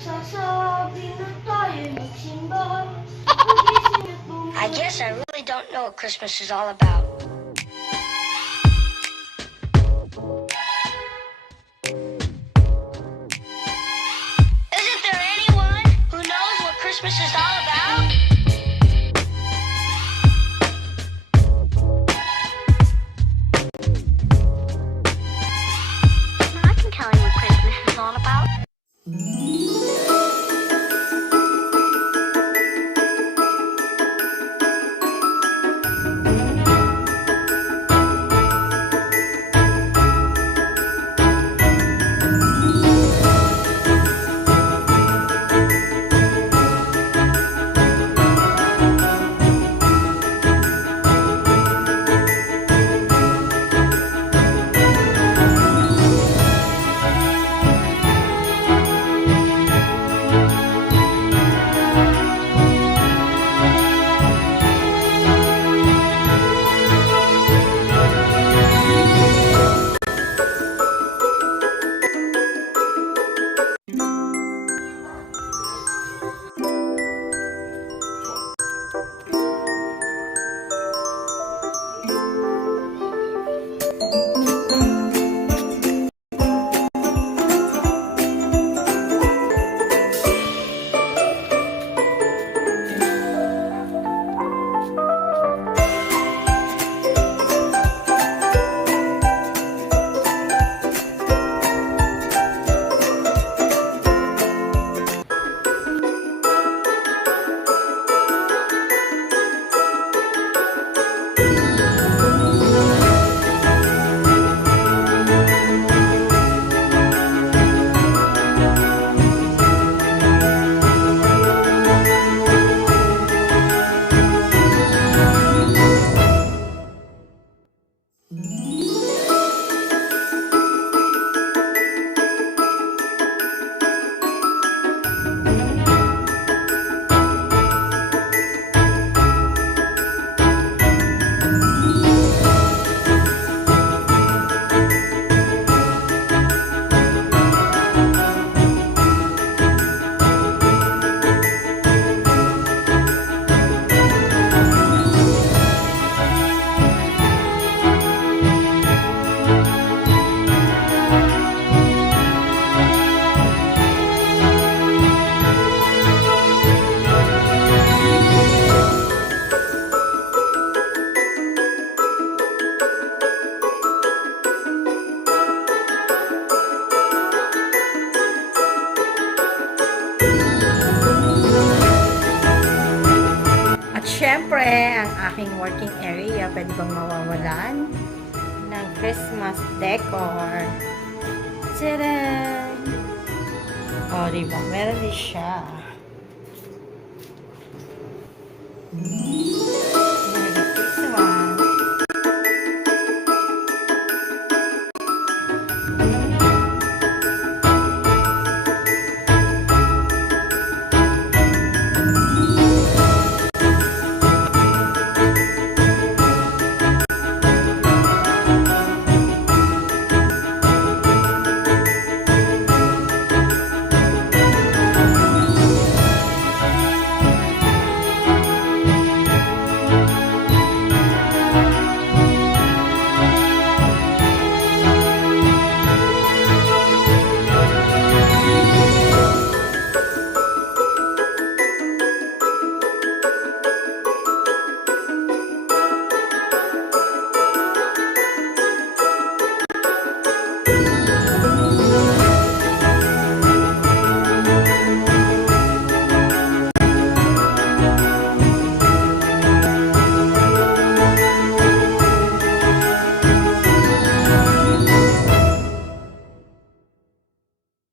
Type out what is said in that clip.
I guess I really don't know what Christmas is all about. Isn't there anyone who knows what Christmas is all about? I can tell you what Christmas is all about. Siyempre, ang aking working area, pwede bang mawawalan ng Christmas decor. Tadaan! O, diba? Meron din siya.